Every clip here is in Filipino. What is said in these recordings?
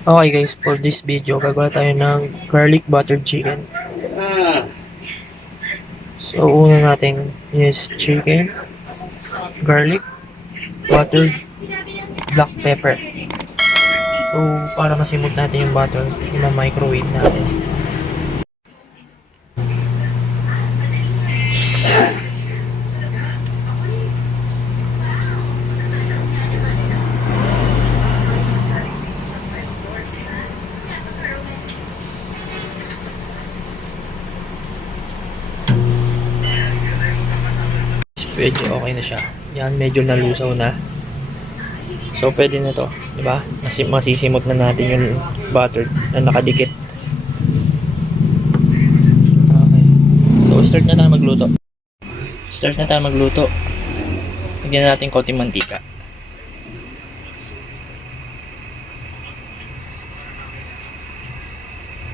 Okay guys, for this video, gagawa tayo ng garlic buttered chicken. So, una natin is chicken, garlic, butter, black pepper. So, para masimot natin yung butter, ina-microwave natin. Pwede, okay na siya. Yan, medyo nalusaw na. So, pwede na to. Diba? Masisimot na natin yung butter na nakadikit. Okay. So, start na tayo magluto. Lagyan natin konting mantika.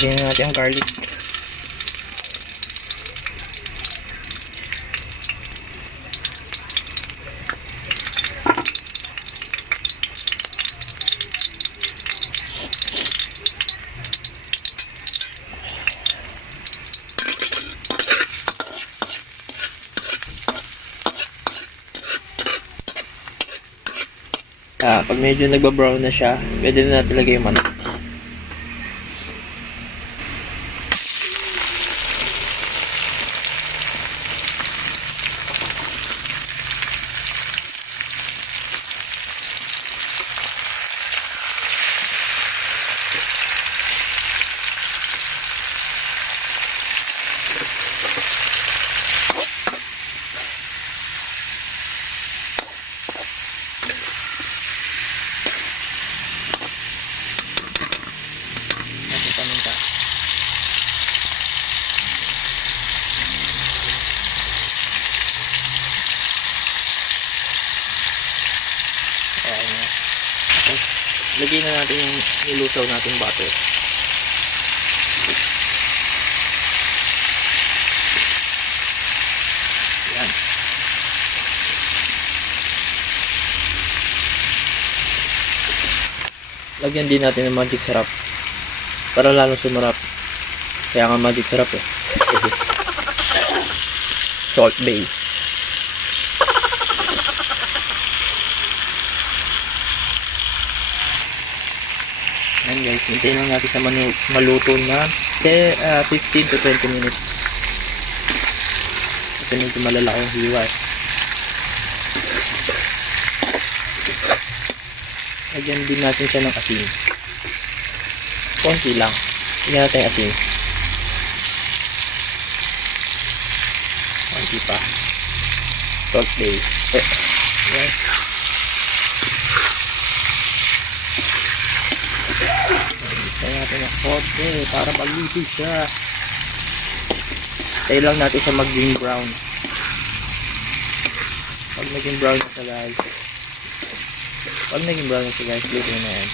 Lagyan natin ang garlic. Pag medyo nagba-brown na siya, pwede na natin lagay yung manok. Paminta. Okay na. Okay. Lagyan na natin yung nilusaw nating butter. Yan. Lagyan din natin ng magic sarap para lalo sumarap. Kaya nga magic sarap eh. Salt Bay. Ayan guys, hintayin lang natin sa maluto na 15 to 20 minutes. Kasi medyo malalaki yung hiwa eh. Lagyan din natin siya ng asin. Konti lang. Lagyan natin asin. Konti pa. Salt Bay. Ayan. Lagyan natin ng konti para maluto siya. Tayo lang natin siya mag-green brown. Pag naging brown na siya guys. Luto na yan.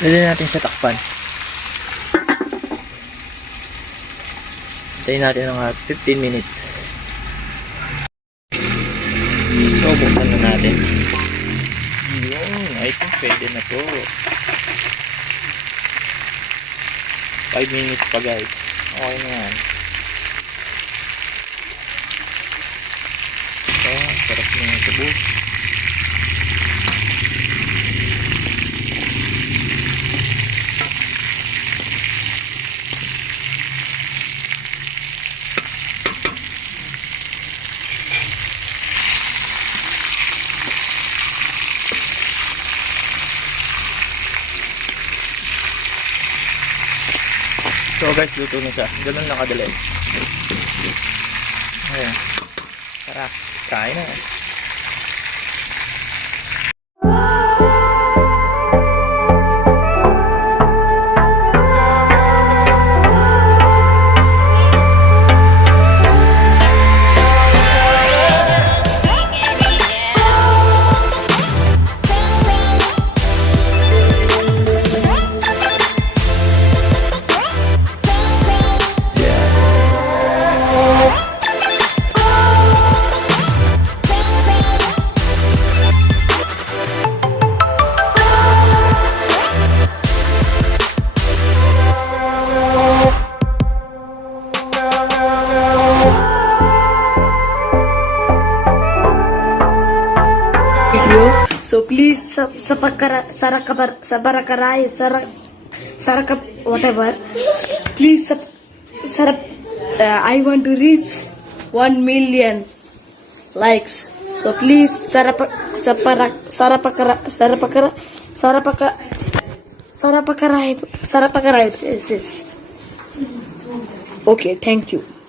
Pwede natin siya takpan. Hintayin natin ng 15 minutes. So, buksan na natin. Yun, I think pwede na to. 5 minutes pa guys. Okay na yan. So, sarap na yung tubo. So guys, luto na siya. Ganun lang kadali. Ayan. Tara, kain na. So please whatever. Please I want to reach 1 million likes. So please sarapakarai. Yes. Okay, thank you.